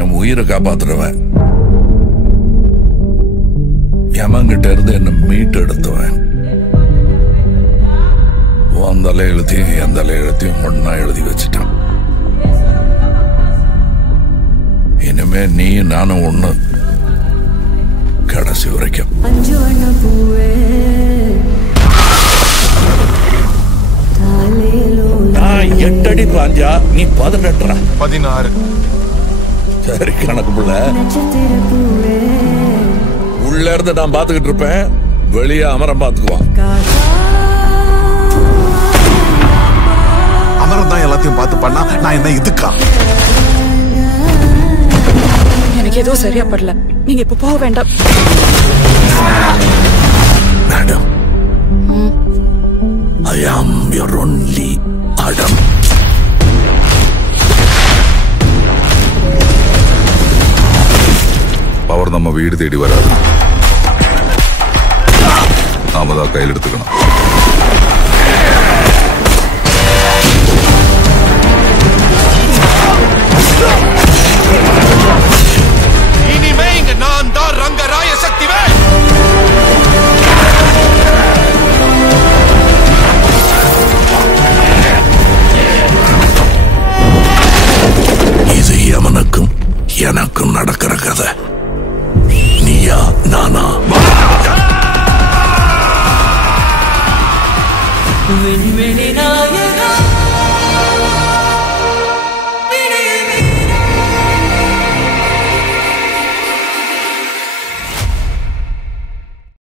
என் உயிரை காப்பாத்துறவன், யமங்கிட்ட இருந்து என்ன மீட்டு எடுத்துவேன். உன் தலையெழுத்தையும் என் தலையெழுத்தையும் ஒன்னா எழுதி வச்சுட்டான். இனிமே நீ நானும் ஒண்ணு, கடைசி வரைக்கும். நான் 8 அடி பாஞ்சா நீ 18, 16. சரி கணக்கு புள்ள. உள்ள இருந்து நான் பாத்துக்கிட்டு இருப்பேன், வெளியே அமரம் பாத்துக்குவான். அமரம் தான் எல்லாத்தையும் பார்த்து பண்ணா நான் என்ன இதுக்கா? எனக்கு ஏதோ சரியா படல, நீங்க இப்ப போக வேண்டாம். Madam, I am your only Adam. Power நம்ம வீடு தேடி வராது, நாம தான் கையில் எடுத்துக்கணும். இனிமே இங்க நான் தான் ரங்கராய சக்திவேல். இது யமனுக்கும் எனக்கும் நடக்கிற கதை. நீயா நானா? விண்வெளி